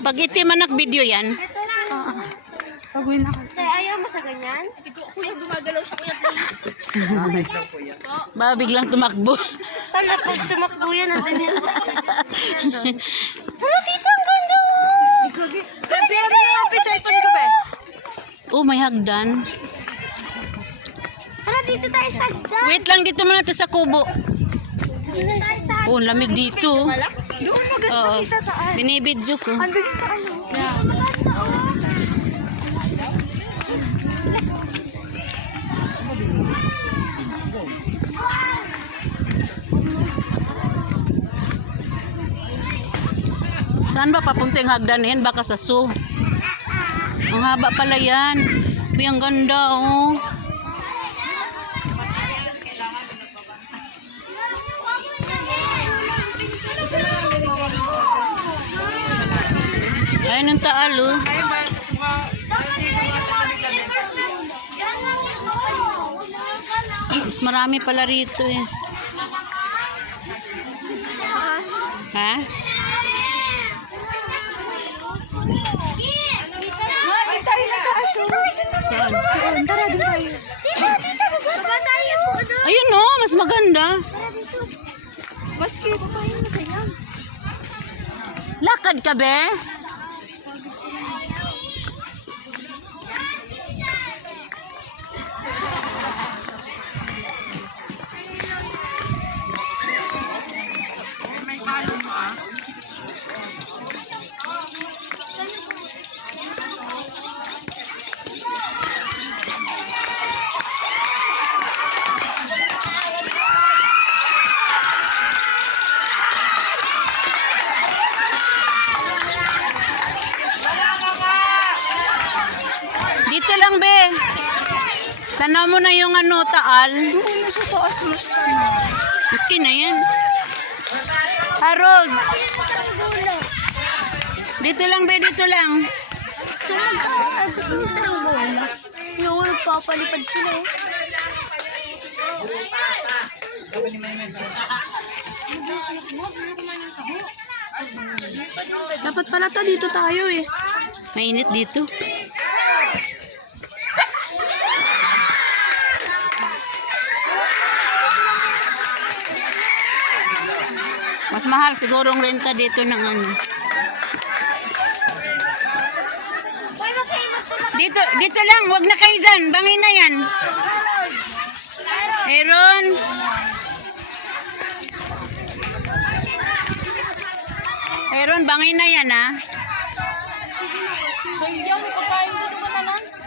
Pag itim anak video yan. Pagawin ako. Ayaw mo sa ganyan? Kuya, gumagalaw siya, kuya, please. Ba biglang tumakbo. Tala, pag tumakbo yan, nandun yan. Tara, tita, ang ganda. Gabi, ano yung cellphone ko ba? Oh, may hagdan. Tara, dito tayo sa hagdan. Wait lang, dito muna tayo sa kubo. Oh, lamig dito. Doon maganda Oo. kita taas. Binibidyo ko. Andun yung taas. Saan ba papunta yung hagdan yan? Baka sa zoo. Ang haba pala yan. Uy, ang ganda, oh. Ayun ang taal, oh. Mas marami pala rito, eh. Ha? Dito tayo sa taas. Saan? Tara, dito tayo. Tita, baba tayo. Ayun, oh. Mas maganda. Maski, papayin mo kaya. Lakad ka, be? Dito lang, be. Tanaw mo na yung ano, taal. Doon mo sa taas, mas tama. Okay na yan. Harold. Dito lang, be. Dito lang. So, yung sarang bola. Yung nagpapalipad sila. Dapat pala dito tayo eh. Mainit dito. Mas mahal siguro ang renta dito ng ano. Dito lang, wag na kayo dyan. Bangin na yan. Aaron. Aaron, bangin na yan, ha. So, yung pagkain dito ka na lang.